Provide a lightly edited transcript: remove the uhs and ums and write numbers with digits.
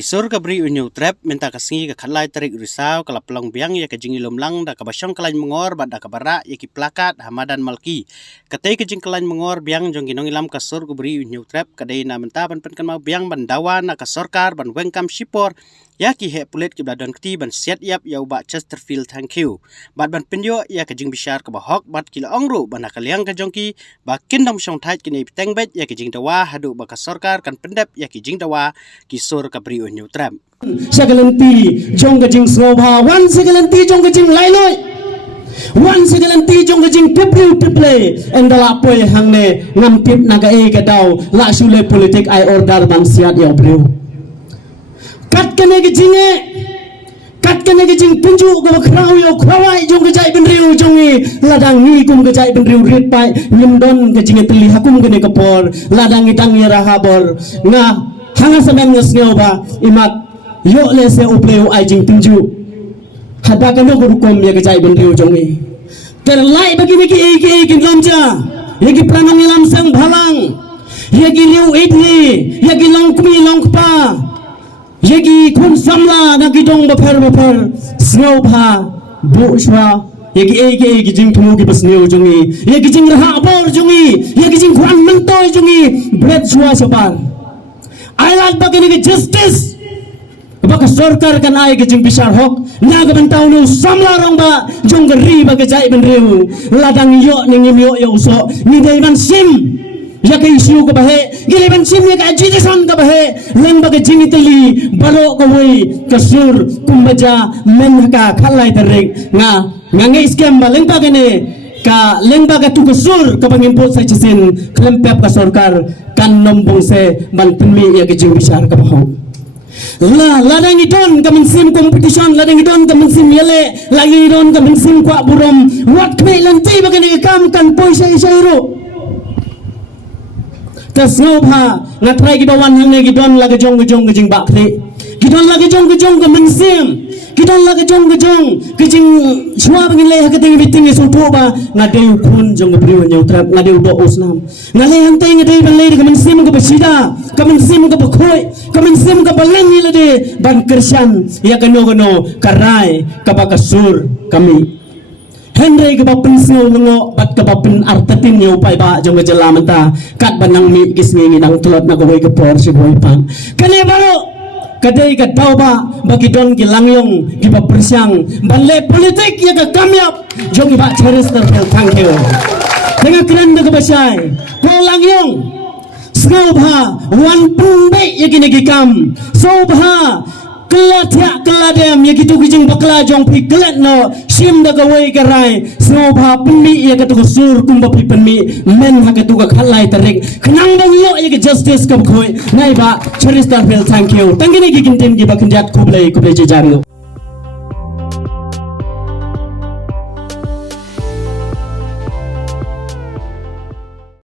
Kisur kabri unyu trap minta kasingi ka khalai tarik risau kala pelong biang ya kajing ilom lang da kabasyong kalain mengor bad da kabara ya ki plakat Hamadan Malki. Katai kajing kalain mengor biang jong ginong ilam kasur kabri unyu trap kadai na menta ban pen kan mau biang ban dawa na kasorkar ban wengkam shipor ya ki he pulet ki bladon kti ban siat yap ya uba Chesterfield thank you. Bad ban penyo ya kajing bishar ka bahok bad kila ongru ban akaliang ka jongki ba kindom syong thait kini piteng bet ya kajing dawa hadu ba kasorkar kan pendep ya kajing dawa kisur kabri unyu trap. Sagalanti jong gajing snobha wan sagalanti jong gajing lailoi wan sagalanti jong gajing piple endala poy hangne ngampip naga e gadau la sule politik ai order ban siat ya bro kat kene gajing pinju ga khrau yo khrawai jong gajai ben riu jongi ladang ni kum gajai ben riu rit pai nyimdon gajing teli hakum gene kapor ladang itang ya rahabor nga hanga samem ngesnyoba imat yo lese upleu ai jing pinju hada kano gurukom ya gajai ben riu jongi terlai bagi ki lomja yagi pranang ilam sang bhalang yagi liu idli yagi longkmi longpa yagi kun samla nagi dong baper snobha bu shwa yagi jing thumu ki basneu jongi yagi jing raha bor jongi yagi jing kwan mentoy jongi bread shwa sabar I like bagini justice baka sorkar kan ai ke jing bisar hok naga bantau nu samla rong ba jong geri ba ke jai ben riu ladang yo ning yo yo so ni dei ban sim ya ke isu ko bahe gele ban sim ya ka jidison ka bahe leng ba ke jing iteli baro ko wei kasur kumbaja men ka khalai tarik nga nge scam ba leng ba gene ka leng ba ka tu kasur ka bangimpot sa chisin klempep ka sorkar kan nombong se ban penmi ya ke jing bisar ka baho ladang idon kamen sim competition ladang idon kamen sim yele lagi idon kamen sim kwa burom wat kme lanti bagani kam kan poisa isairo tasnobha ngatrai ki bawan hangne gidon lagi jong gejing bakri gidon lagi jong kamen sim gidon lagi jong gejing shwa bangin le hakating biting supo ba ngadeu kun jong gebriwan nyautrap ngadeu do osnam ngale hantai ngadeu ban le kamen sim ko basida kamen sim ko bakhoi kamen sim ka baleng ile de ban kersan ya gano karai kabakasur kami Henry ka bapen snow ngo bat ka bapen artatin yo pai ba jong jalamanta kat banang mi gisngi nang tulot na gawai ka por si boy pang kane baro kadai ka tauba bagi don ki langyong ki bapersyang banle politik ya ka kamyap jong ba Chesterfield thank you dengan keren ka basay ko langyong snobha wan pungbe yagi negikam sobha kelatya keladem yagi tu gijing bakla jong pi kelat no sim da gawai karai snobha penmi ya ka tu sur kumba pi penmi men ha ka tu ka khalai tarik khnang bang yo yagi justice kam khoi nai ba Chesterfield thank you tangini gigin tim gi bakinjat kublai jejaro